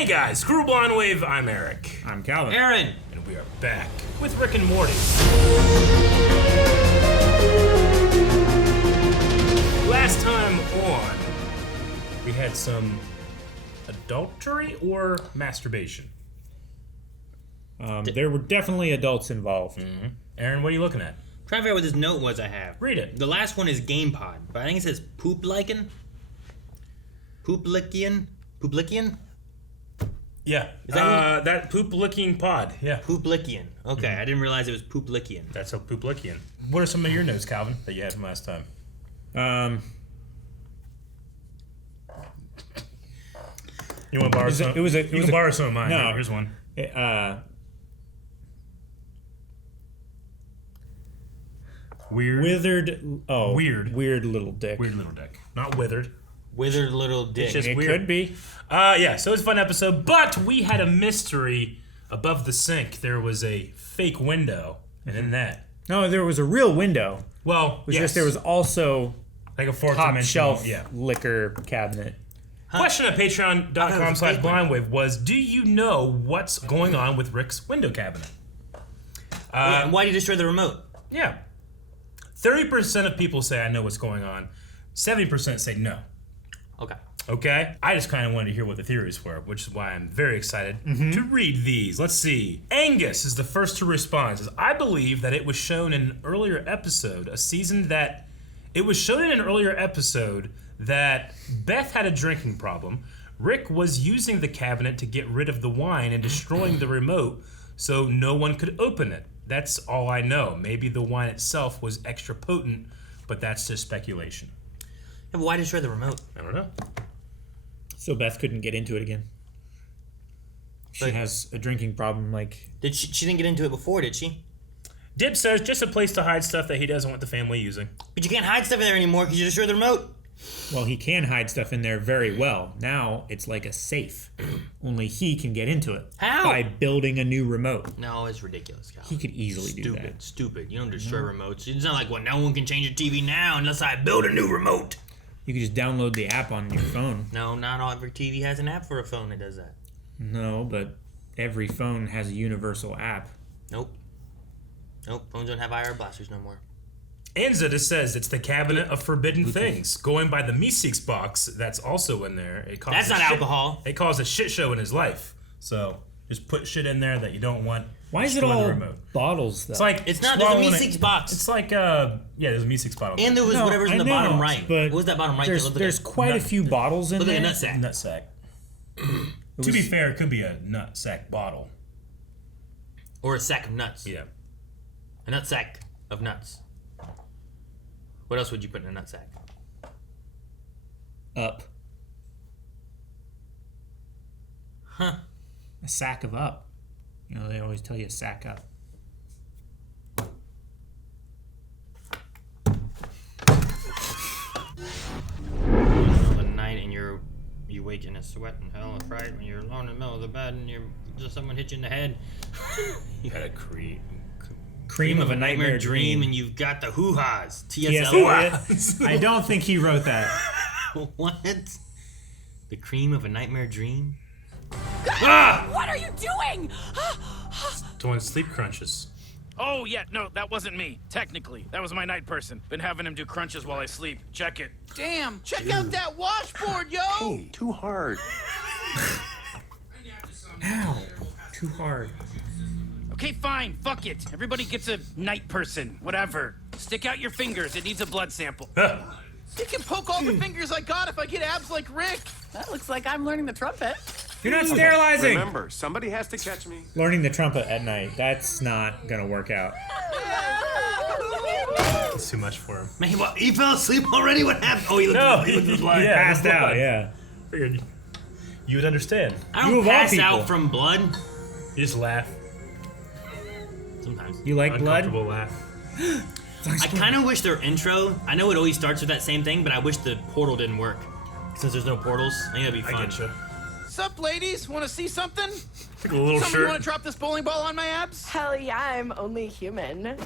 Hey guys, Screw Blonde Wave, I'm Eric. I'm Calvin. Aaron. And we are back with Rick and Morty. Last time on, we had some adultery or masturbation. There were definitely adults involved. Mm-hmm. Aaron, what are you looking at? Trying to figure out what this note was I have. Read it. The last one is Game Pod, but I think it says Poop-likin? Poop-lickian? Poop-lickian? Yeah. Is that that poop-licking pod. Yeah. Poop-lickian. Okay, I didn't realize it was Poop-lickian. That's a poop-lickian. What are some of your notes, Calvin, that you had from last time? You want to borrow some? You can borrow some of mine. No. Here's one. Weird. Withered. Oh, Weird. Weird little dick. Weird little dick. Not withered. Withered little dick. It's just It weird. could be. Yeah, so it was a fun episode, but we had a mystery above the sink. There was a fake window, and in that... No, there was a real window. Well, It was yes. just there was also like a fourth top dimensional... shelf Yeah. liquor cabinet. Question at fake patreon.com/blindwave was, do you know what's going on with Rick's window cabinet? Why did you destroy the remote? Yeah. 30% of people say I know what's going on. 70% say no. Okay. Okay? I just kind of wanted to hear what the theories were, which is why I'm very excited to read these. Let's see. Angus is the first to respond. Says, I believe that it was shown in an earlier episode, that Beth had a drinking problem. Rick was using the cabinet to get rid of the wine and destroying the remote so no one could open it. That's all I know. Maybe the wine itself was extra potent, but that's just speculation. Yeah, but why destroy the remote? I don't know. So Beth couldn't get into it again. She But- has a drinking problem, like... Did she didn't get into it before, did she? Dib says just a place to hide stuff that he doesn't want the family using. But you can't hide stuff in there anymore because you destroyed the remote. Well, he can hide stuff in there very well. Now it's like a safe. Only he can get into it. How? By building a new remote. No, it's ridiculous, Cal. He could easily do that. Stupid. You don't destroy remotes. It's not like, well, no one can change your TV now unless I build a new remote. You could just download the app on your phone. No, not all every TV has an app for a phone that does that. No, but every phone has a universal app. Nope. Phones don't have IR blasters no more. Anza just says it's the cabinet of forbidden things. Going by the Meeseeks box that's also in there. That's not alcohol. It caused a shit show in his life. So just put shit in there that you don't want. Why is it destroy the all remote. bottles, though? It's like It's not. There's a swallowing Meeseeks box. It's like yeah, there's a Meeseeks bottle. And there was No, whatever's in the I know, bottom right. but What was that bottom right? that There's, looked like there's a quite a few bottles in looked there. like a nutsack. nut sack. To be fair, it could be a nut sack bottle. Or a sack of nuts. Yeah. A nut sack of nuts. What else would you put in a nut sack? Up. Huh. A sack of up. You know, they always tell you a sack up. Middle of the night and you wake in a sweat and hell and fright when you're alone in the middle of the bed and just someone hit you in the head. You had a Cream of a nightmare dream. And you've got the hoo-ha's. Yes, TSL. I don't think he wrote that. What? The cream of a nightmare dream? What are you doing? Doing sleep crunches. Oh, yeah, no, that wasn't me. Technically, that was my night person. Been having him do crunches while I sleep. Check it. Damn, check out that washboard, yo! Too hard. Ow. Too hard. Okay, fine, fuck it. Everybody gets a night person, whatever. Stick out your fingers, it needs a blood sample. You can poke all the fingers I got if I get abs like Rick. That looks like I'm learning the trumpet. You're not sterilizing! Remember, somebody has to catch me. Learning the trumpet at night. That's not gonna work out. It's too much for him. Man, what, he fell asleep already? What happened? Oh, he looked at the blood. Yeah. Passed blood. out, yeah. Figured you would understand. I You don't of all pass people. out from blood. You just laugh. Sometimes. You like blood? Uncomfortable laugh. I kind of wish their intro, I know it always starts with that same thing, but I wish the portal didn't work. Since there's no portals, I think that'd be I fun. get you. Sup, ladies? Want to see something? Take a little Somebody shirt. want to drop this bowling ball on my abs? Hell yeah, I'm only human.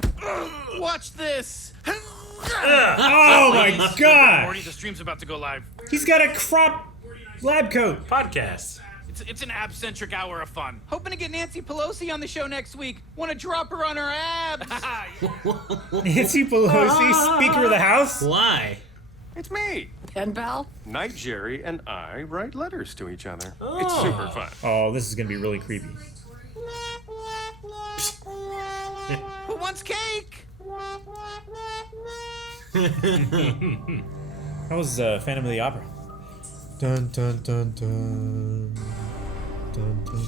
Watch this. Oh my god! Morty, the stream's about to go live. He's got a crop lab coat. Podcast. It's an ab-centric hour of fun. Hoping to get Nancy Pelosi on the show next week. Want to drop her on her abs. Nancy Pelosi, Speaker of the House? Why? It's me. Pen pal? Night Jerry and I write letters to each other. It's super fun. Oh, this is gonna be really creepy. Who wants cake? That was Phantom of the Opera. Dun dun dun dun. Dun dun.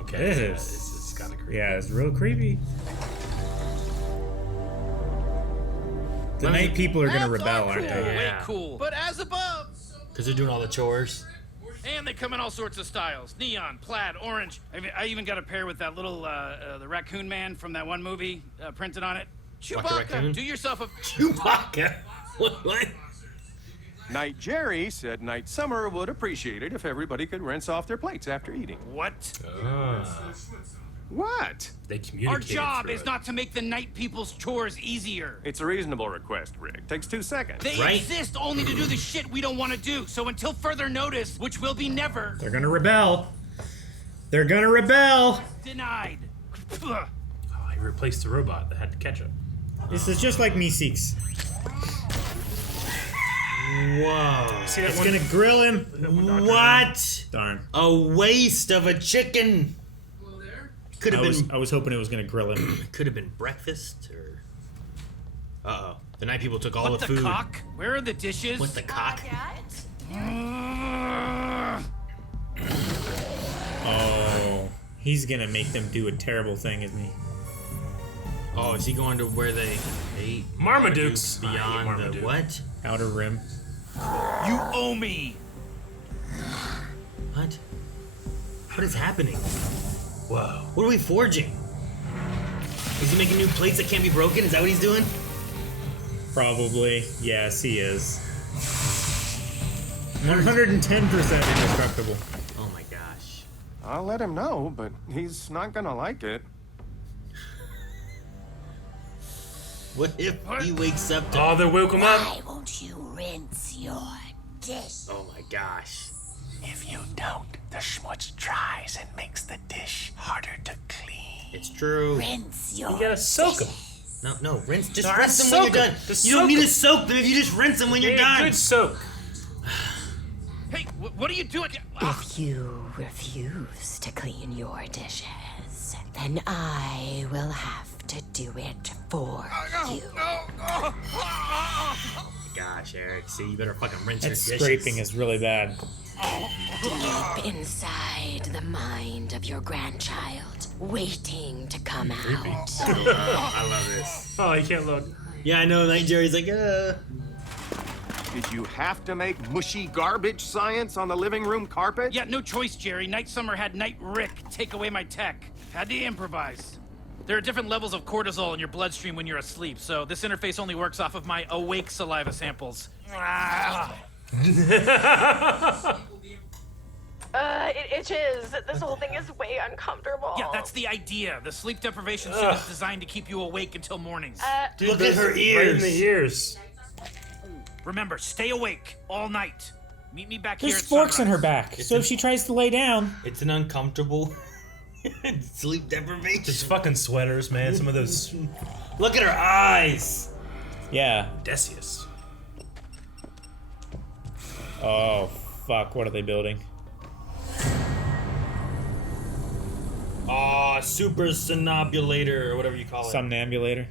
Okay, This. it's kind of creepy. Yeah, it's real creepy. The night people are gonna That's rebel, all aren't cool. they? Way Yeah. cool. But as above. Because they're doing all the chores. And they come in all sorts of styles. Neon, plaid, orange. I even got a pair with that little, the raccoon man from that one movie printed on it. Like a raccoon? Do yourself a... Chewbacca. What? Night Jerry said Night Summer would appreciate it if everybody could rinse off their plates after eating. What? What? They Our communicate. job is not to make the night people's chores easier. It's a reasonable request, Rick. Takes 2 seconds. They Right. exist only to do the shit we don't want to do. So until further notice, which will be never, They're gonna rebel. They're gonna rebel. denied. Ugh. Oh, he replaced the robot that had ketchup. This is just like Meeseeks. Whoa. See that It's one? gonna grill him. What? Darn. A waste of a chicken. Could have been. I was hoping it was gonna grill him. Could have been breakfast or. Uh oh. The night people took all What the the food. cock? Where are the dishes? What the cock? Ugh. Oh, he's gonna make them do a terrible thing, isn't he? Oh, is he going to where they ate Marmadukes. beyond I hate the Marmaduke. what? Outer rim. You owe me. What? What is happening? Whoa. What are we forging? Is he making new plates that can't be broken? Is that what he's doing? Probably. Yes, he is. 110% indestructible. Oh my gosh. I'll let him know, but he's not gonna like it. What if he wakes up to? Oh, they woke him up. Why won't you rinse your dish? Oh my gosh. If you don't, the schmutz dries and makes the dish harder to clean. It's true. Rinse your You gotta soak him. No, rinse. Just No, rinse them when soak you're 'em. done. Just You don't soak need 'em. to soak them if you just rinse them when you're Yeah, done. good soak. Hey, what are you doing? If you refuse to clean your dishes, then I will have to do it for you. Gosh, Eric. See, you better fucking rinse That your dishes. scraping is really bad. Deep inside the mind of your grandchild, waiting to come out. I love this. Oh, you can't look. Yeah, I know. Night Jerry's like, Did you have to make mushy garbage science on the living room carpet? Yeah, no choice, Jerry. Night Summer had Night Rick take away my tech. Had to improvise. There are different levels of cortisol in your bloodstream when you're asleep, so this interface only works off of my awake saliva samples. Ah. It itches. This whole thing is way uncomfortable. Yeah, that's the idea. The sleep deprivation suit is designed to keep you awake until mornings. look at her Right in ears. the ears. Remember, stay awake all night. Meet me back here There's at forks in her sunrise. back, so if she tries to lay down, It's an uncomfortable sleep deprivation. Just fucking sweaters, man. Some of those Look at her eyes. yeah. Decius. Oh fuck! What are they building? Oh, super Somnambulator or whatever you call it. Somnambulator.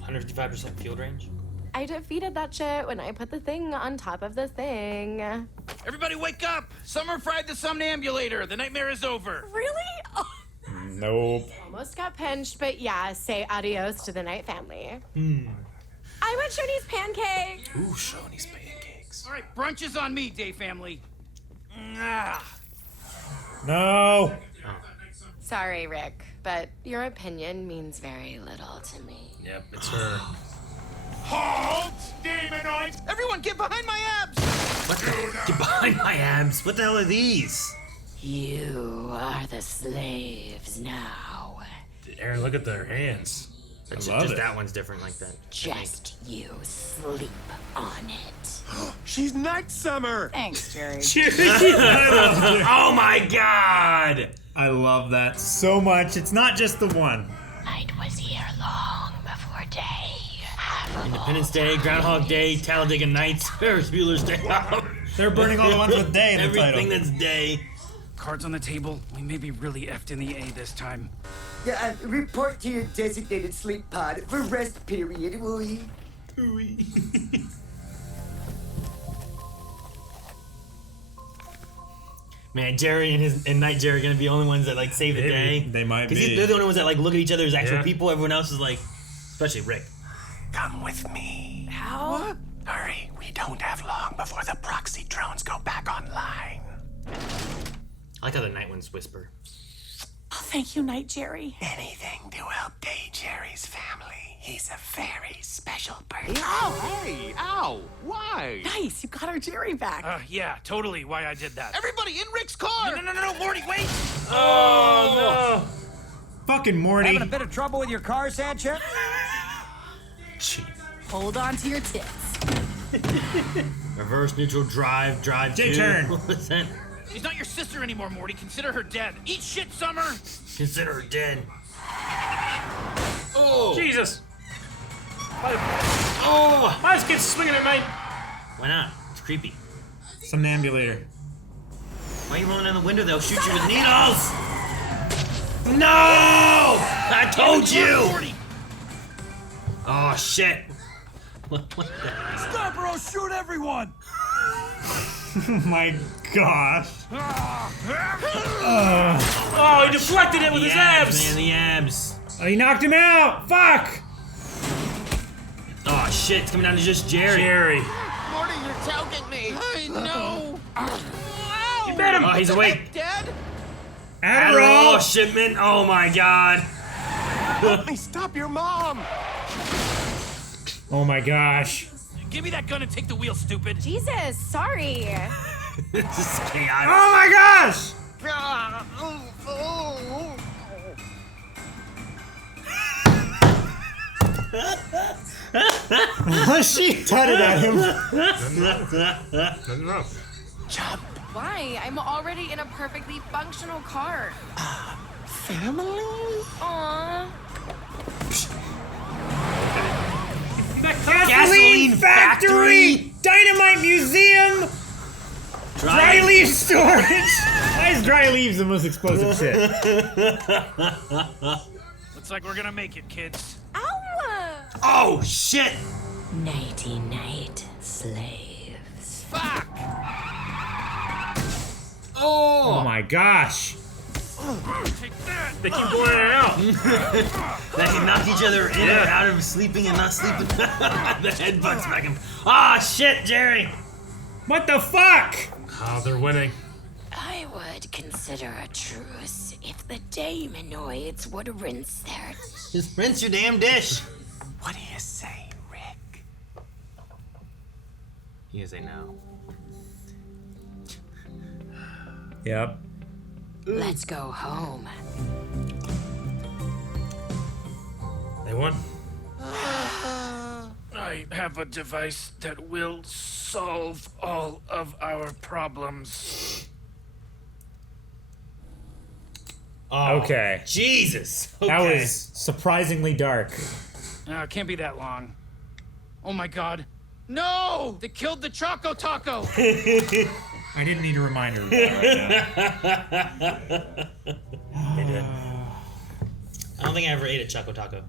155% field range. I defeated that shit when I put the thing on top of the thing. Everybody wake up! Summer fried the Somnambulator. The nightmare is over. Really? Oh. Nope. Almost got pinched, but yeah, say adios to the night family. I want Shoney's pancake. Ooh, Shoney's pancakes. All right, brunch is on me, day family. Ah. No. Sorry, Rick, but your opinion means very little to me. Yep, it's her. Halt, demonoid! Everyone, get behind my abs! What the? Get behind my abs. What the hell are these? You are the slaves now. Aaron, look at their hands. It's love just it. that one's different like that. Just you sleep on it. She's Night Summer! Thanks, Jerry. Oh my god! I love that so much. It's not just the one. Night was here long before day. Have Independence Day, Groundhog Day, Talladega Nights, Ferris Bueller's Day Off. They're burning all the ones with day in the Everything title. that's day. Cards on the table. We may be really effed in the A this time. Yeah, report to your designated sleep pod for rest period. Ooey. Man, Jerry and Night Jerry are gonna be the only ones that like save the day. They might Because be. they're the only ones that like look at each other as actual Yeah. people. Everyone else is like, especially Rick. Come with me. How? Hurry, we don't have long before the proxy drones go back online. I like how the night ones whisper. Oh, thank you, Night Jerry. Anything to help Day Jerry's family. He's a very special person. Ow! Hey, ow! Why? Nice, you got our Jerry back. Yeah, totally why I did that. Everybody in Rick's car! No, Morty, wait! Oh, Fucking Morty. Having a bit of trouble with your car, Sanchez? Hold on to your tits. Reverse neutral drive J two. turn. What was that? She's not your sister anymore, Morty. Consider her dead. Eat shit, Summer! Consider her dead. no. Jesus. Oh! Why is kids swinging at night? Why not? It's creepy. Somnambulator. Why are you rolling down the window? They'll shoot you with needles! No! I told you! Morty! Oh, shit. What the? Stop or I'll shoot everyone! Oh my gosh. Oh, he deflected it with The his abs, abs. man, the abs. Oh, he knocked him out. Fuck. Oh, shit, it's coming down to just Jerry. Jerry. Morty, you're choking me. I know. You bet him. Oh, he's awake. Dead? Adderall Adderall. shipment. Oh, my God. Help me stop your mom! Oh my gosh. Give me that gun and take the wheel, stupid. Jesus, sorry. This is chaotic. Oh my gosh. She tutted at him. Nothing wrong. Why? I'm already in a perfectly functional car. Family? Aww. Gasoline factory. Dynamite museum. Dry leaf storage. Why is dry leaves the most explosive shit? Looks like we're gonna make it, kids. Ow! Oh, shit. Nighty night, slaves. Fuck! Oh my gosh. Take that! They keep going in and out. That can knock each other in or out of sleeping and not sleeping. The headbutts back and. Ah, shit, Jerry. What the fuck? Oh, they're winning. I would consider a truce if the daemonoids would rinse their. Just rinse your damn dish. What do you say, Rick? You can say no. Yep. Let's go home. They won. I have a device that will solve all of our problems. Oh, Okay. Jesus. That Okay. was surprisingly dark. It can't be that long. Oh my god. No! They killed the Choco Taco! I didn't need a reminder of that right now. They did. I don't think I ever ate a Choco Taco.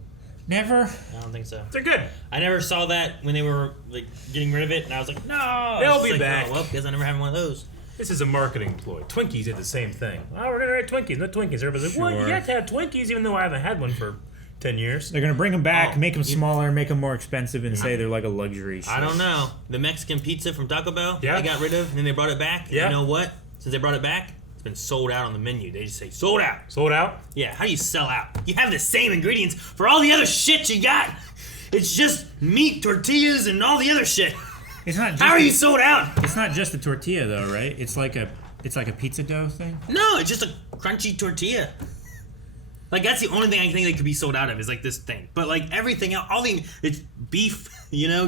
Never. I don't think so. They're good. I never saw that when they were like getting rid of it, and I was like, no. They'll It's be like, back. Oh, well, guess I never had one of those. This is a marketing ploy. Twinkies did the same thing. Oh, we're gonna write Twinkies. No Twinkies. Everybody's like, what? You Sure. have to have Twinkies, even though I haven't had one for 10 years. They're gonna bring them back, Oh, make them you- smaller, make them more expensive, and say they're like a luxury. I don't know. The Mexican pizza from Taco Bell, Yeah. they got rid of, and then they brought it back. Yeah. You know what? Since they brought it back, it's been sold out on the menu. They just say, sold out. Sold out? Yeah, how do you sell out? You have the same ingredients for all the other shit you got. It's just meat, tortillas, and all the other shit. It's not. Just How are you sold out? It's not just a tortilla though, right? It's like a pizza dough thing. No, it's just a crunchy tortilla. Like, that's the only thing I think that could be sold out of is, like, this thing. But, like, everything else, it's beef,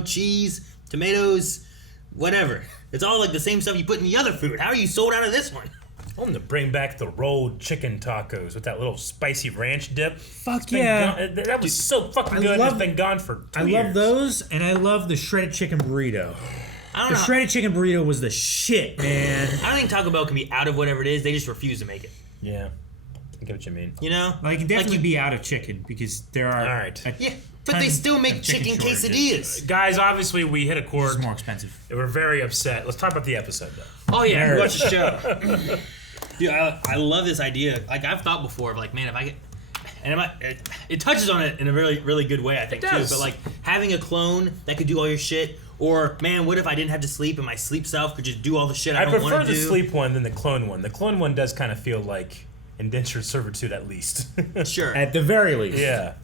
cheese, tomatoes, whatever. It's all, like, the same stuff you put in the other food. How are you sold out of this one? I want them to bring back the rolled chicken tacos with that little spicy ranch dip. Fuck yeah. That was so fucking good. It's been gone for 2 years. I love those, and I love the shredded chicken burrito. The shredded chicken burrito was the shit, man. I don't think Taco Bell can be out of whatever it is. They just refuse to make it. Yeah. I get what you mean. Well, it can definitely be out of chicken because there are. All right. Yeah, but they still make chicken quesadillas. Guys, obviously we hit a chord. It's more expensive. We're very upset. Let's talk about the episode, though. Oh, yeah. We watched the show. Dude, I love this idea. Like, I've thought before of, like, man, if I get... And it touches on it in a really, really good way, I think, too. But, like, having a clone that could do all your shit... Or, man, what if I didn't have to sleep and my sleep self could just do all the shit I don't want to do? I prefer the sleep one than the clone one. The clone one does kind of feel like indentured servitude, at least. Sure. At the very least. Yeah.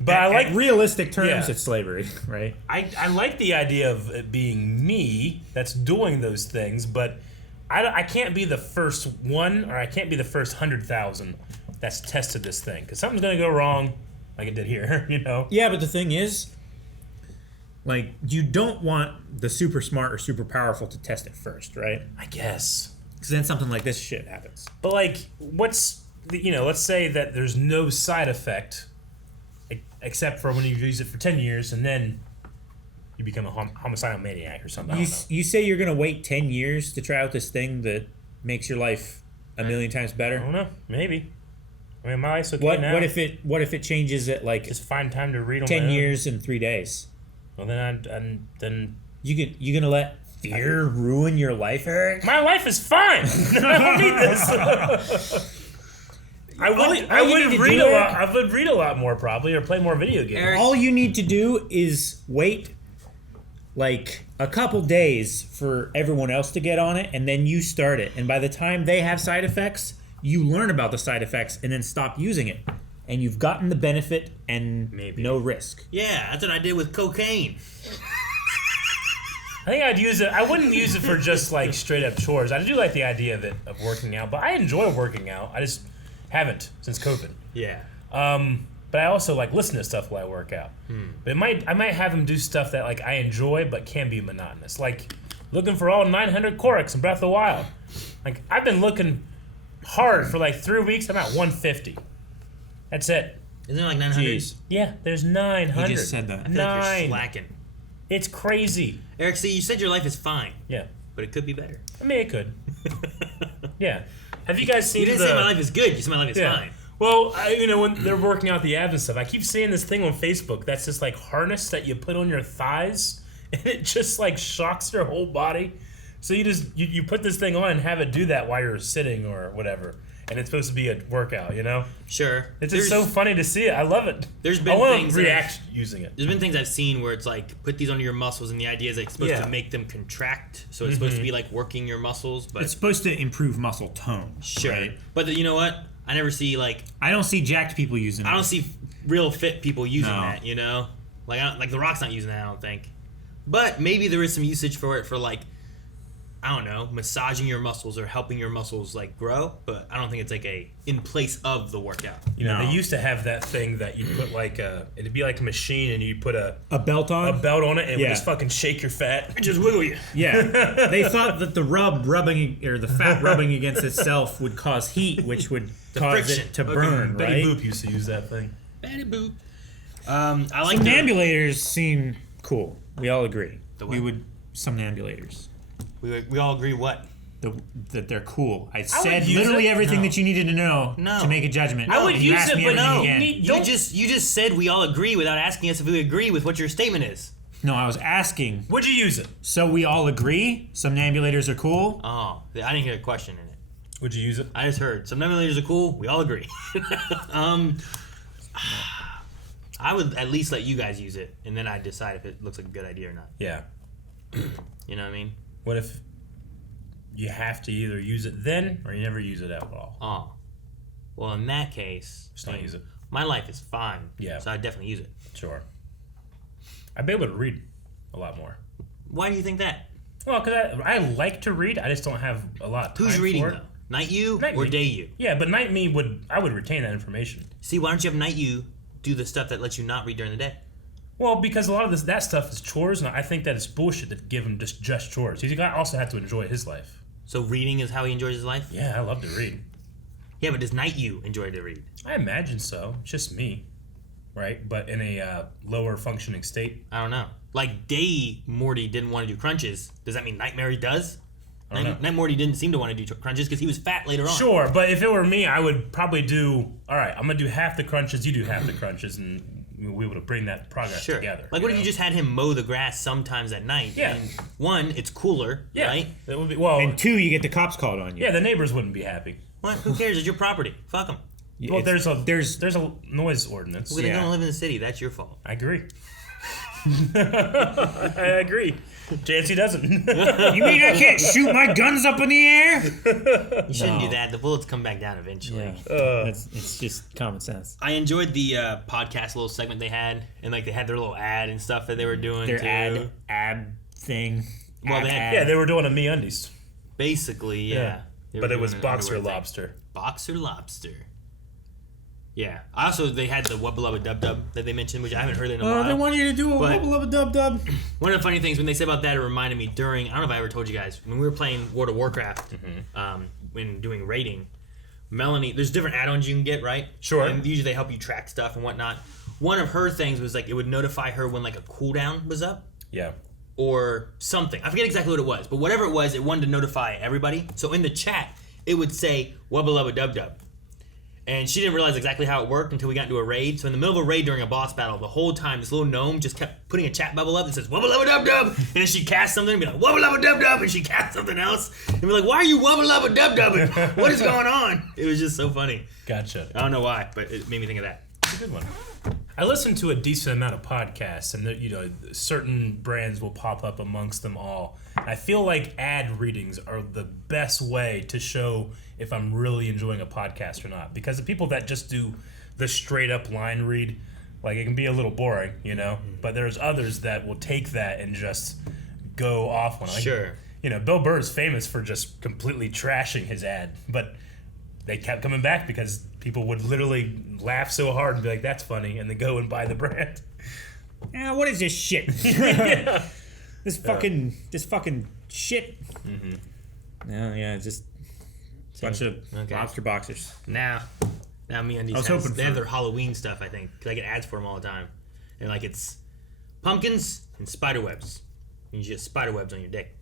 But I like... realistic terms, it's slavery, right? I like the idea of it being me that's doing those things, but I can't be the first one, or I can't be the first 100,000 that's tested this thing. Because something's going to go wrong, like it did here, Yeah, but the thing is... Like, you don't want the super smart or super powerful to test it first, right? I guess. Because then something like this shit happens. But, like, let's say that there's no side effect except for when you use it for 10 years and then you become a homicidal maniac or something. You say you're going to wait 10 years to try out this thing that makes your life a million times better? I don't know. Maybe. I mean, my life's okay now. What if it changes at, like... Just find time to read on 10 years and 3 days? Well, then you gonna let fear ruin your life, Eric? My life is fine. I don't need this. I would read a lot more probably, or play more video games. Eric, all you need to do is wait like a couple days for everyone else to get on it, and then you start it. And by the time they have side effects, you learn about the side effects and then stop using it. And you've gotten the benefit and no risk. Yeah, that's what I did with cocaine. I think I'd use it. I wouldn't use it for just like straight up chores. I do like the idea of working out, but I enjoy working out. I just haven't since COVID. Yeah. But I also like listen to stuff while I work out. But I might have them do stuff that like I enjoy but can be monotonous. Like looking for all 900 Korrix in Breath of the Wild. Like I've been looking hard for like 3 weeks. I'm at 150. That's it. Isn't it like 900? Yeah, there's 900. You just said that. I feel like you're slacking. It's crazy. Eric, see, you said your life is fine. Yeah. But it could be better. I mean, it could. Yeah. Have you guys seen You didn't say my life is good. You said my life is fine. Well, when they're working out the abs and stuff, I keep seeing this thing on Facebook that's this like harness that you put on your thighs, and it just like shocks your whole body. So you put this thing on and have it do that while you're sitting or whatever. And it's supposed to be a workout, Sure. It's just so funny to see it. I love it. There's been I want things to react using it. There's been things I've seen where it's like put these under your muscles, and the idea is like it's supposed to make them contract. So it's supposed to be like working your muscles, but it's supposed to improve muscle tone. Sure. Right? But you know what? I never see like I don't see jacked people using it. I don't see real fit people using that. Like The Rock's not using that. I don't think. But maybe there is some usage for it for like. I don't know, massaging your muscles or helping your muscles like grow, but I don't think it's like in place of the workout. They used to have that thing that you put like it'd be like a machine and you put a belt on it and it would just fucking shake your fat and just wiggle you. Yeah. They thought that the fat rubbing against itself would cause heat, which would cause friction. it to burn, right? Betty Boop used to use that thing. Betty Boop. I like Somnambulators seem cool. We all agree. Somnambulators. We all agree what? That they're cool. I said literally everything that you needed to know to make a judgment. I would use it, but no. You just said we all agree without asking us if we agree with what your statement is. No, I was asking. Would you use it? So we all agree Somnambulators are cool? Oh, I didn't hear a question in it. Would you use it? I just heard Somnambulators are cool. We all agree. I would at least let you guys use it, and then I'd decide if it looks like a good idea or not. Yeah. You know what I mean? What if you have to either use it then or you never use it at all? Oh. Well, in that case... Just not use it. My life is fine. Yeah. So I'd definitely use it. Sure. I'd be able to read a lot more. Why do you think that? Well, because I like to read. I just don't have a lot of time Who's reading, for it. though? Night you Night or me. day you? Yeah, but night me I would retain that information. See, why don't you have night you do the stuff that lets you not read during the day? Well, because a lot of that stuff is chores, and I think that it's bullshit to give him just chores. He's also have to enjoy his life. So reading is how he enjoys his life? Yeah, I love to read. Yeah, but does night you enjoy to read? I imagine so. It's just me, right? But in a lower functioning state. I don't know. Like day Morty didn't want to do crunches. Does that mean Night Mary does? Night Morty didn't seem to want to do crunches because he was fat later on. Sure, but if it were me, I would probably do, all right, I'm going to do half the crunches, you do half the crunches, and we would bring that progress together. Like, what if you just had him mow the grass sometimes at night? Yeah. And one, it's cooler, right? That would be, well, And 2, you get the cops called on you. yeah, the neighbors wouldn't be happy. What? Who cares? It's your property. Fuck them. Well, there's a noise ordinance. Well, they don't live in the city. That's your fault. I agree. I agree. Jancy doesn't. You mean I can't shoot my guns up in the air? You shouldn't do that. The bullets come back down eventually. Yeah. It's just common sense. I enjoyed the podcast little segment they had, and like they had their little ad and stuff that they were doing. Their ad thing. Well, they were doing a MeUndies. Basically, yeah. But it was Boxer Lobster. Boxer Lobster. Yeah. Also, they had the Wubba Lubba Dub Dub that they mentioned, which I haven't heard in a while. They want you to do a Wubba Lubba Dub Dub. One of the funny things when they said about that, it reminded me during, I don't know if I ever told you guys, when we were playing World of Warcraft, when doing raiding, Melanie, there's different add-ons you can get, right? Sure. And usually they help you track stuff and whatnot. One of her things was like it would notify her when like a cooldown was up. Yeah. Or something. I forget exactly what it was, but whatever it was, it wanted to notify everybody. So in the chat, it would say Wubba Lubba Dub Dub. And she didn't realize exactly how it worked until we got into a raid. So in the middle of a raid during a boss battle, the whole time this little gnome just kept putting a chat bubble up that says Wubba Lubba Dub Dub. And then she'd cast something and be like, Wubba Lubba Dub Dub. And she'd cast something else. And be like, why are you Wubba Lubba Dub Dubbing? What is going on? It was just so funny. Gotcha. I don't know why, but it made me think of that. It's a good one. I listen to a decent amount of podcasts, and certain brands will pop up amongst them all. I feel like ad readings are the best way to show if I'm really enjoying a podcast or not. Because the people that just do the straight up line read, like it can be a little boring, But there's others that will take that and just go off on it. Sure. Bill Burr is famous for just completely trashing his ad, but they kept coming back because people would literally laugh so hard and be like, that's funny, and they go and buy the brand. Yeah, what is this shit? This fucking shit. Yeah, just a bunch of lobster boxers. Now MeUndies they have their Halloween stuff, I think, because I get ads for them all the time. And like it's pumpkins and spider webs. You get spider webs on your dick.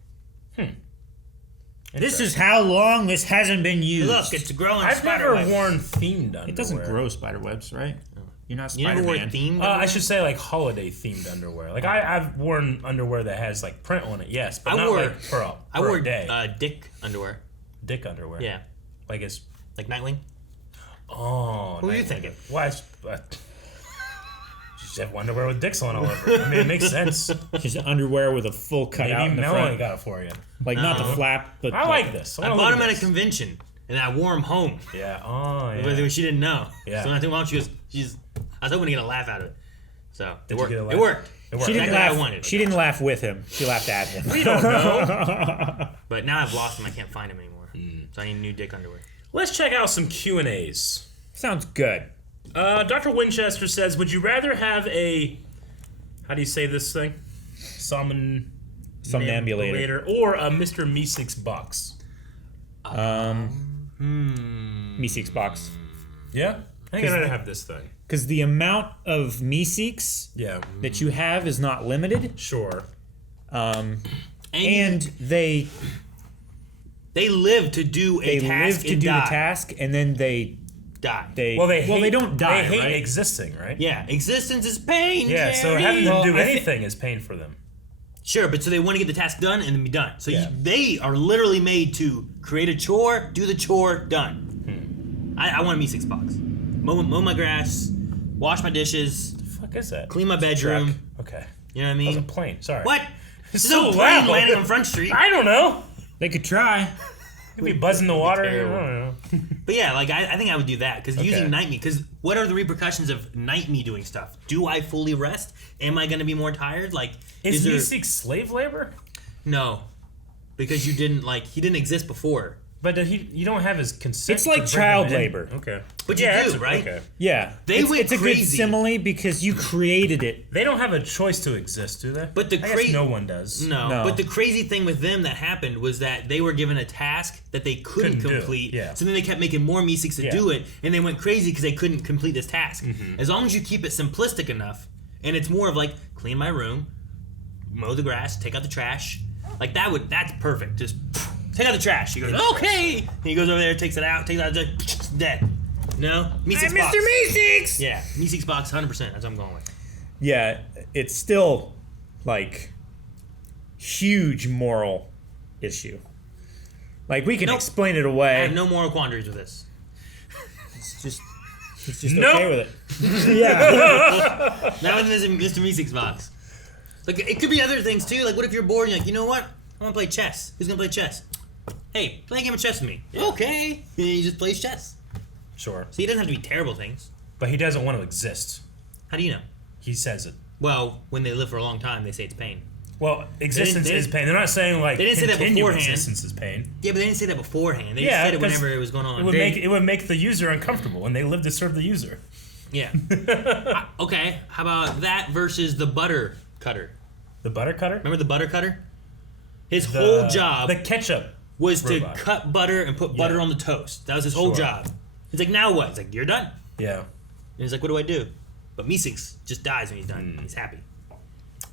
This is how long this hasn't been used. Look, it's growing I've spider never webs. worn themed underwear. It doesn't grow spider webs, right? You're not You never wore Spider-Man. themed I should say like holiday themed underwear. Like I've worn underwear that has like print on it, yes, but not like for a day. Dick underwear. Dick underwear. Yeah. Like it's Like Nightwing? oh. Who are you thinking? Why? Just have underwear with dicks on all over it. I mean, it makes sense. Just underwear with a full cutout Maybe in the Melanie front. got it for you. Like not the flap, but I like this. I bought them at a convention, and I wore them home. Yeah. Oh, yeah. But she didn't know. Yeah. So when I think about it, I was hoping to get a laugh out of it. So Did it worked. you get a laugh? It worked. It worked. She didn't Exactly how I laugh. wanted. She didn't laugh with him. She laughed at him. We don't know. But now I've lost them. I can't find them anymore. So I need new dick underwear. Let's check out some Q&As. Sounds good. Dr. Winchester says, would you rather have a, how do you say this thing? Somnambulator or a Mr. Meeseeks box? Meeseeks box. Yeah? I think I'd rather have this thing. Because the amount of Meeseeks Yeah. that you have is not limited. Sure. And they live to do a task live to do the task, and then they die. they hate, don't die. They hate right? existing, right? Yeah, existence is pain. Yeah, so Jerry. having them do Well, I anything is pain for them. Sure, but so they want to get the task done and then be done. So Yeah. they are literally made to create a chore, do the chore, done. I want a Meeseeks box. Mow my grass, wash my dishes, The fuck is that? clean my bedroom. Okay. You know what I That was a mean? plane. Sorry. What? It's There's no so plane loud. landing on Front Street. I don't know. They could try. Could be buzzing the water. I terrible. don't know. But yeah, like I think I would do that because Okay. using night me. Because what are the repercussions of night me doing stuff? Do I fully rest? Am I going to be more tired? Like, Is there... Meeseeks slave labor? No, because you didn't he didn't exist before. But you don't have his consent. It's like to bring child him in. labor. Okay. But you do, right? Okay. Yeah. They it's, went it's a crazy. good simile because you created it. They don't have a choice to exist, do they? But the I guess no one does. No. But the crazy thing with them that happened was that they were given a task that they couldn't do. complete. Yeah. So then they kept making more Meeseeks to do it, and they went crazy because they couldn't complete this task. As long as you keep it simplistic enough, and it's more of like clean my room, mow the grass, take out the trash, like that's perfect. Just take out the trash. He goes, okay. And he goes over there, takes it out, it's dead. No? Meeseeks box. Mr. Meeseeks! Yeah, Meeseeks box, 100%. That's what I'm going with. Yeah, it's still, like, huge moral issue. Like, we can explain it I away. have no moral quandaries with this. He's just Nope. okay with it. Yeah. Not with this Mr. Meeseeks box. Like, it could be other things, too. Like, what if you're bored and you're like, you know what? I want to play chess. Who's going to play chess? Hey, play a game of chess with me. Okay. And he just plays chess. Sure. So he doesn't have to be terrible things. But he doesn't want to exist. How do you know? He says it. Well, when they live for a long time, they say it's pain. Well, existence they is pain. They're not saying like they didn't say that continued beforehand. existence is pain. Yeah, but they didn't say that beforehand. They just said it whenever it was going on. It would make the user uncomfortable, and they live to serve the user. Yeah. Okay, how about that versus the butter cutter? The butter cutter? Remember the butter cutter? His whole job The ketchup was robot. to cut butter and put butter on the toast. That was his whole job. He's like, now what? He's like, you're done. Yeah. And he's like, what do I do? But Meeseeks just dies when he's done. He's happy.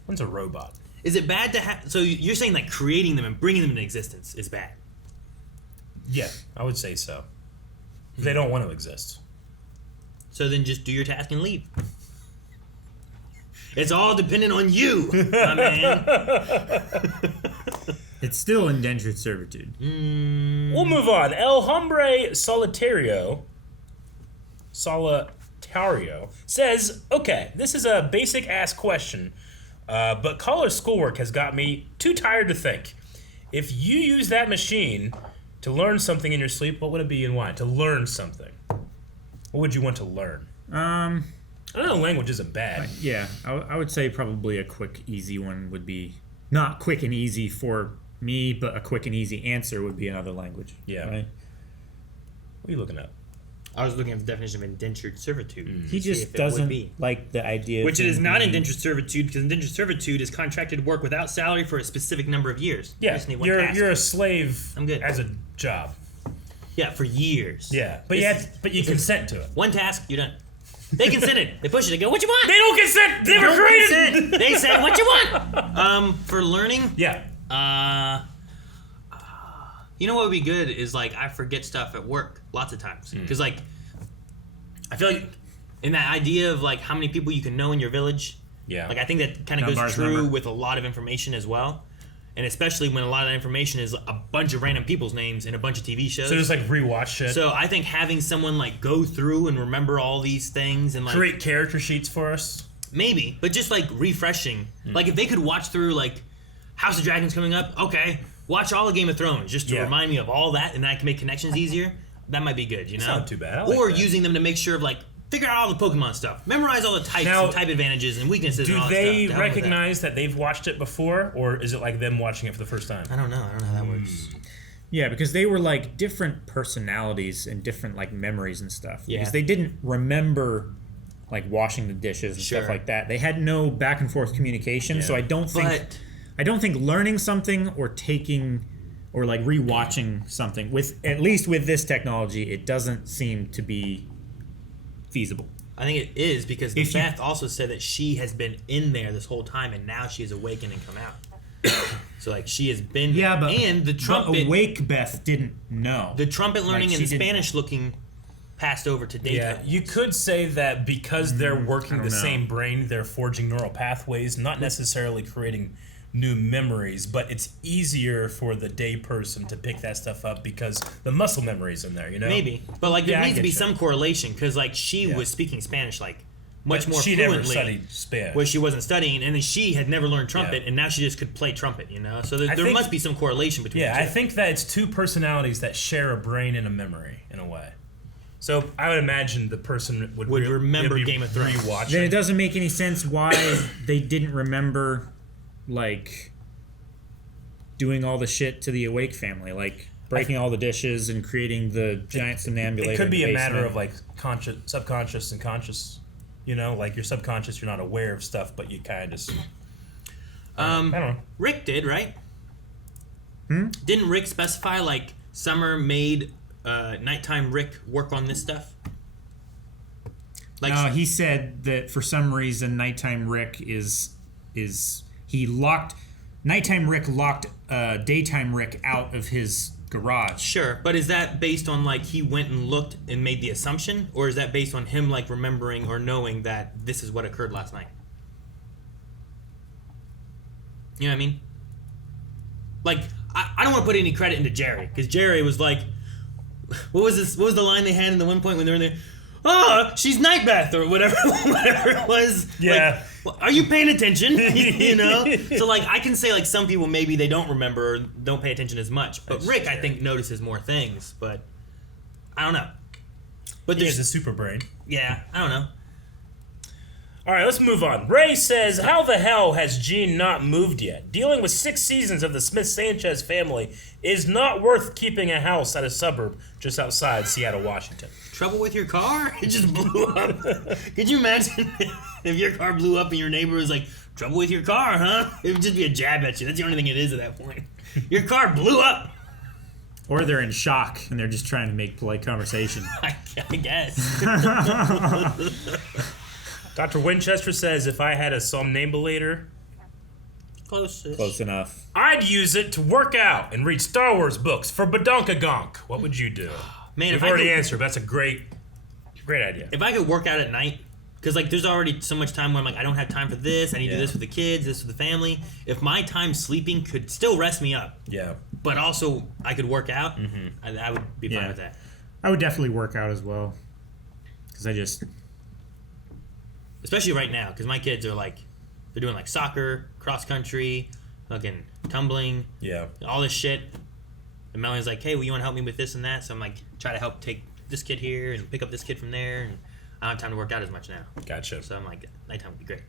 One's a robot. Is it bad to have... So you're saying like creating them and bringing them into existence is bad? Yeah, I would say so. They don't want to exist. So then just do your task and leave. It's all dependent on you, my man. It's still indentured servitude. We'll move on. El Hombre Solitario says, okay, this is a basic ass question, but college schoolwork has got me too tired to think. If you use that machine to learn something in your sleep, what would it be and why? To learn something. What would you want to learn? I don't know, language isn't bad. Yeah, I would say probably a quick, easy one would be... Not quick and easy for me, but a quick and easy answer would be another language. Yeah. Right? What are you looking at? I was looking at the definition of indentured servitude. He just doesn't like the idea of... Which it is him not being- indentured servitude, because indentured servitude is contracted work without salary for a specific number of years. Yeah, You just need one you're task. a slave I'm good. as a job. Yeah, for years. Yeah, but you consent to it. One task, you're done. They consented. They push it. They go, what you want? They don't consent. They were don't created. consent. They said, what you want? For learning, Yeah. you know what would be good is like I forget stuff at work lots of times because like I feel like in that idea of like how many people you can know in your village. Yeah. Like I think that kind of goes true with a lot of information as well. And especially when a lot of that information is a bunch of random people's names in a bunch of TV shows. So just like rewatch shit. So I think having someone like go through and remember all these things and like create character sheets for us. maybe, but just like refreshing. Like if they could watch through like House of Dragons coming up, okay, watch all of Game of Thrones just to remind me of all that, and then I can make connections easier. That might be good, you know. That's not too bad. I like or that. using them to make sure of like figure out all the Pokemon stuff, memorize all the types Now, and type advantages and weaknesses. Do and all they that stuff. recognize that they've watched it before, or is it like them watching it for the first time? I don't know. I don't know how that works. Yeah, because they were like different personalities and different like memories and stuff. Yeah. Because they didn't remember like washing the dishes and stuff like that. They had no back and forth communication, so I don't think learning something or taking or like rewatching something with at least with this technology, it doesn't seem to be feasible. I think it is because Beth also said that she has been in there this whole time and now she has awakened and come out. So like she has been and the trumpet but awake Beth didn't know. The trumpet learning Like, and the she didn't- Spanish looking passed over to daytime. Yeah, you could say that because they're working I the don't know. same brain, they're forging neural pathways, not necessarily creating new memories, but it's easier for the day person to pick that stuff up because the muscle memory's in there, you know? Maybe. But like there Yeah, I needs to get be you. some correlation because like she was speaking Spanish like much But more she fluently. never studied Spanish. Where she wasn't studying, and then she had never learned trumpet, and now she just could play trumpet, you know? So there think- must be some correlation between Yeah, the I two. think that it's two personalities that share a brain and a memory, in a way. So I would imagine the person would remember be Game of Thrones. rewatching. Then it doesn't make any sense why they didn't remember like doing all the shit to the Awake family. Like breaking all the dishes and creating the giant somnambulator. It could be in a the matter of basement. like conscious, subconscious, and conscious. You know, like your subconscious, you're not aware of stuff, but you kind of just. I don't know. Rick did, right? Didn't Rick specify like Summer made nighttime Rick work on this stuff? Like No, he said that for some reason nighttime Rick nighttime Rick locked daytime Rick out of his garage. Sure, but is that based on like he went and looked and made the assumption, or is that based on him like remembering or knowing that this is what occurred last night? You know what I mean? Like I don't want to put any credit into Jerry, because Jerry was like, what was the line they had in the one point when they were in there? Oh, she's Nightbath or whatever it was. Yeah. Like, are you paying attention? You know? So like I can say like some people maybe they don't remember or don't pay attention as much. But Rick I think notices more things, but I don't know. But There's a super brain. yeah, I don't know. All right, let's move on. Ray says, how the hell has Gene not moved yet? Dealing with 6 seasons of the Smith-Sanchez family is not worth keeping a house at a suburb just outside Seattle, Washington. Trouble with your car? It just blew up. Could you imagine if your car blew up and your neighbor was like, trouble with your car, huh? It would just be a jab at you. That's the only thing it is at that point. Your car blew up. Or they're in shock and they're just trying to make polite conversation. I guess. Dr. Winchester says, if I had a Somnambulator, Close enough. I'd use it to work out and read Star Wars books for Badonkagonk. What would you do? Man, We've if I already could- answered, but that's a great idea. If I could work out at night, because like there's already so much time where I'm like, I don't have time for this. I need to do this with the kids, this with the family. If my time sleeping could still rest me up, Yeah. but also I could work out, I would be fine with that. I would definitely work out as well. Because I just... Especially right now, because my kids are like, they're doing like soccer, cross country, fucking tumbling, Yeah. all this shit. And Melanie's like, hey, well, you want to help me with this and that? So I'm like, try to help take this kid here and pick up this kid from there. And I don't have time to work out as much now. Gotcha. So I'm like, nighttime would be great.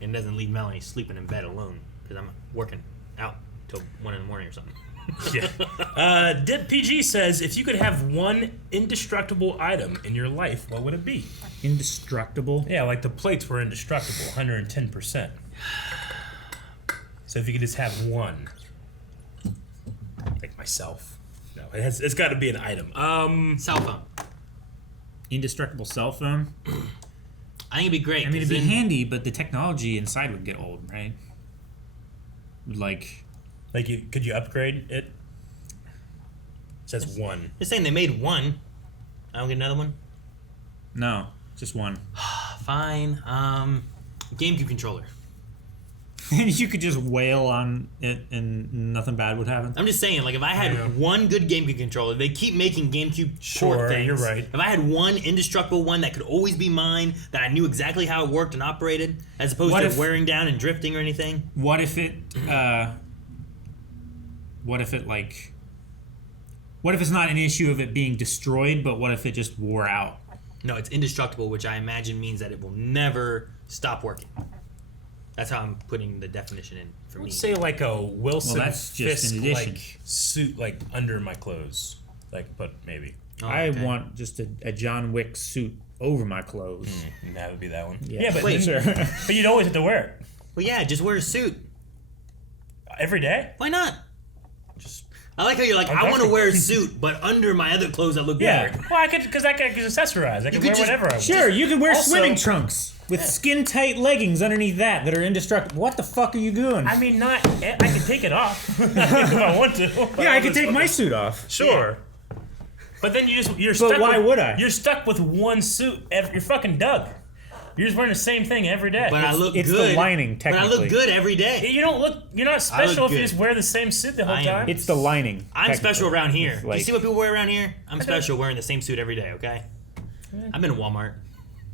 And it doesn't leave Melanie sleeping in bed alone because I'm working out till 1 in the morning or something. Yeah. Dip PG says, if you could have one indestructible item in your life, what would it be? Indestructible? Yeah, like the plates were indestructible, 110%. So if you could just have one, like myself. No, it's got to be an item. Cell phone. Indestructible cell phone? I think it'd be great. I mean, it'd 'cause be then- handy, but the technology inside would get old, right? Like... Could you upgrade it? It says one. They're saying they made one. I don't get another one. No, just one. Fine. GameCube controller. You could just wail on it and nothing bad would happen. I'm just saying, like, if I had one good GameCube controller, they keep making GameCube Sure, port things. you're right. If I had one indestructible one that could always be mine, that I knew exactly how it worked and operated, as opposed What to if- wearing down and drifting or anything. What if it it's not an issue of it being destroyed, but what if it just wore out? No, it's indestructible, which I imagine means that it will never stop working. That's how I'm putting the definition in for me. Let's say like a Wilson Well, that's just Fisk an addition. like suit like under my clothes. Like, but maybe. Oh, I okay. want just a John Wick suit over my clothes. And that would be that one. Yeah. but Wait. Sure. but you'd always have to wear it Well, yeah, just wear a suit. every day. Why not? Just I like how you're like, I want to Uncomfortable. wear a suit, but under my other clothes that look yeah. better. Well, I could accessorize. I could could wear just- whatever I want. Sure, you could wear Also- swimming trunks with skin tight leggings underneath that are indestructible. What the fuck are you doing? I mean, not. I could take it off if I want to. yeah, I could take my suit off. Sure. But then you're stuck. why with, would I? You're stuck with one suit. You're fucking Doug. You're just wearing the same thing every day. But I look it's good. the lining, But I look technically. good every day. You don't look. You're not special if you good. just wear the same suit the whole I am. time. It's the lining. I'm special technically. around here. It's You like- see what people wear around here? I'm special wearing the same suit every day, okay? I've been to Walmart.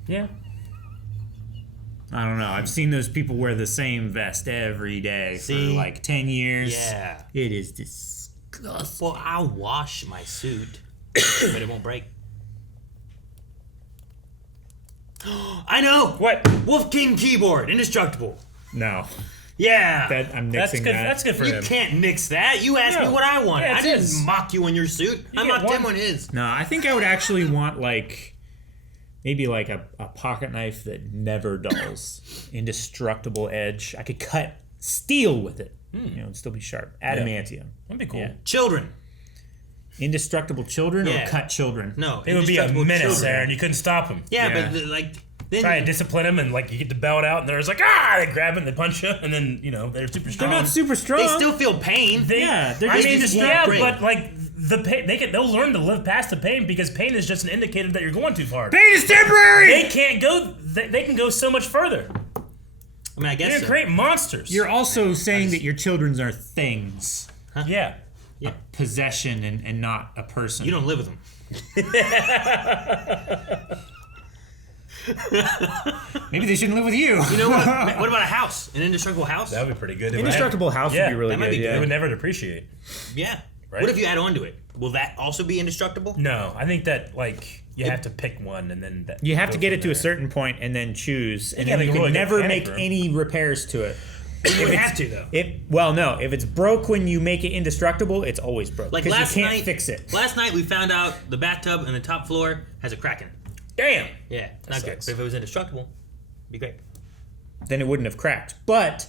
Yeah. I don't know. I've seen those people wear the same vest every day See? for like 10 years. Yeah. It is disgusting. Well, I'll wash my suit, but it won't break. I know! What? Wolf King keyboard, indestructible. No. Yeah. That I'm That's nixing good. that. That's good for You him. can't nix that. You asked me No. what I want. Yeah, I it's didn't his. mock you on your suit. I get mocked one. him on his. No, I think I would actually want like maybe like a pocket knife that never dulls, indestructible edge. I could cut steel with it. You know, it'd still be sharp. Adamantium. That'd be cool. Yeah. Children. Indestructible children Yeah. or cut children? No. It would be a indestructible menace, children. Aaron. You couldn't stop him. Yeah, Yeah. but then Try to discipline him, and like you get the belt out, and they're just like, they grab it, and they punch you, and then they're super strong. They're not super strong. they still feel pain. Yeah, they're I just mean, indestructible. yeah, Great. but like the pain, they'll learn to live past the pain because pain is just an indicator that you're going too far. Pain is temporary! They can't go. They can go so much further. I mean, I guess They're so. great monsters. You're also saying that your children are things. Yeah. Yeah. Possession and not a person. You don't live with them. Maybe they shouldn't live with you. You know what? What about a house? An indestructible house? That would be pretty good. Indestructible house would be really that might good. be good. It Yeah. would never depreciate. Yeah. Right. What if you add on to it? Will that also be indestructible? No, I think that like you have to pick one, and then that You have to go get from it to a there. certain point and then choose, and Yeah, then like you a can really good never panic make room. any repairs to it. You would have to though. No, if it's broke when you make it indestructible, it's always broke. Like because last you can't night, fix it. Last night we found out the bathtub on the top floor has a crack in it. Damn. Yeah, not good. sucks. But if it was indestructible, it'd be great. Then it wouldn't have cracked. But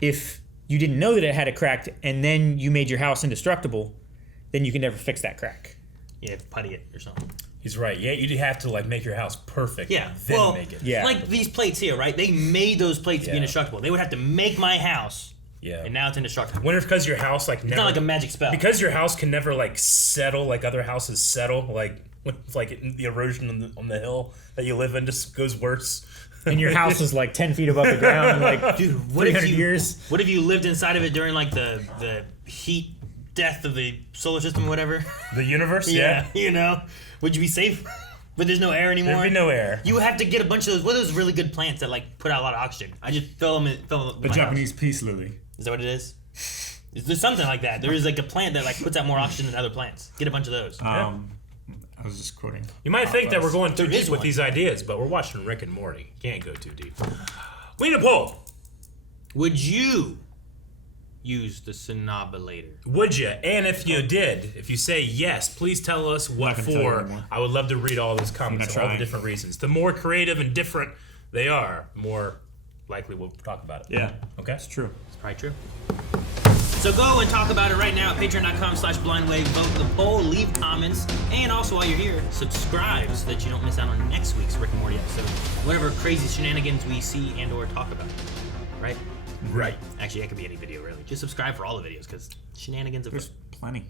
if you didn't know that it had a crack and then you made your house indestructible, then you can never fix that crack. Yeah, putty it or something. He's right. Yeah, you'd have to like make your house perfect. Yeah, Then well, make it. Yeah. like these plates here, right? They made those plates to be Yeah. indestructible. They would have to make my house, Yeah. and now it's indestructible. Wonder if because your house like never, It's not like a magic spell. because your house can never like settle like other houses settle, like with like the erosion on the hill that you live in just goes worse. And your house is like 10 feet above the ground, like Dude, what if 300 you years. What if you lived inside of it during like the heat death of the solar system or whatever? The universe, Yeah, you know, would you be safe? But there's no air anymore. There'd be no air. You would have to get a bunch of those. What are those really good plants that like put out a lot of oxygen? I just fill them in The my Japanese peace lily. house. Is that what it is? There's something like that. There is like a plant that like puts out more oxygen than other plants. Get a bunch of those. I was just quoting. You might think that we're going too There deep is with one. these ideas, but we're watching Rick and Morty. Can't go too deep. We need a poll. Would you use the Somnambulator? Would you? And if you did, if you say yes, please tell us what gonna tell you for. anymore. I would love to read all those comments not and all the trying. different reasons. The more creative and different they are, the more likely we'll talk about it. Yeah, Okay? it's true. It's probably true. So go and talk about it right now at patreon.com/blindwave. Vote the poll, leave comments, and also while you're here, subscribe so that you don't miss out on next week's Rick and Morty episode. Whatever crazy shenanigans we see and or talk about. Right? Right. Actually, that could be any video, really. Just subscribe for all the videos, because shenanigans of There's plenty.